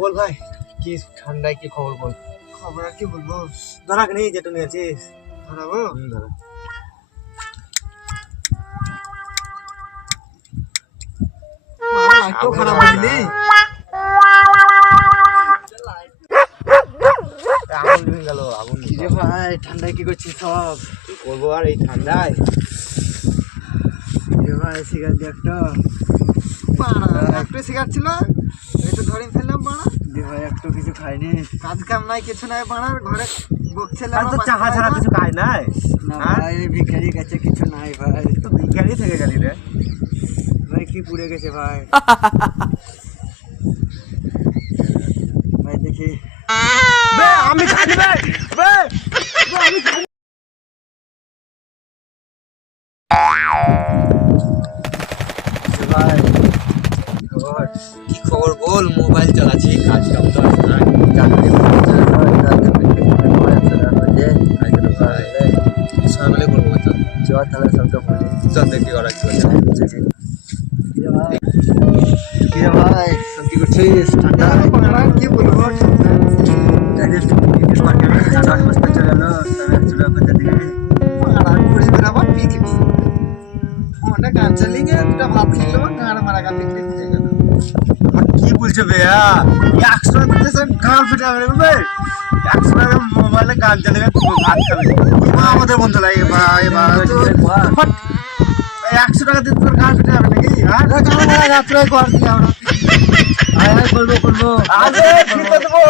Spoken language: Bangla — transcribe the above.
বল ভাই, কি ঠান্ডায় কি খবর বল। খবর আর কি বলবো, ধরাক নেই যেটা নিয়েছিস ধরাবো। ধরা। লাইটটাও খারাপ হয়নি। আগুন নিয়ে গেল, আগুন কি রে ভাই, ঠান্ডায় কি করছিস সব? কি করবো আর এই ঠান্ডায়। রে ভাই সিগারেট দিয়ে একটা একটা সিগারেট ছিল, একটু ধরে ফেললাম বাড়া। দি ভাই একটু কিছু খাইনি, কাজ কাম নাই কিছু নাই বাড়ার ঘরে বকছিলাম। তো চাহা ছাড়া কিছু খাই নাই না ভাই, ভিখারি কাছে কিছু নাই ভাই। তো ভিখারি থেকে গেলি রে ভাই কি পুড়ে গেছে ভাই। ভাই দেখি আমি খাই ভাই আমি ভাই কি খবর বল। মোবাইল চালাচ্ছি, কাজ কাম তো আছে না। সকালে করবো তো, তাহলে সবটা বলি। চল দেখি ওরা কি করছে। কি রে ভাই কি করছিস? ঠান্ডা কি বলবো, ঘুরে বেড়াবো পৃথিবী ওটা গান চালিয়ে গিয়ে দুটা ভাত খেলো, গান মারা গান দেখলে ঘুরে গেল। কি বলছো বেয়া, 100 টাকা দিতেছে গান ফেটে যাবে বে। 100 টাকা মোবাইলে গান চালিয়ে ভাত খাবে। কি মা আমাদের বন্ধু লাগে ভাই ভাই। 100 টাকা দিতে তোর গান ফেটে যাবে নাকি? হ্যাঁ রাত্রে ঘর দিয়ে আমরা করবো আরে কি দেবো।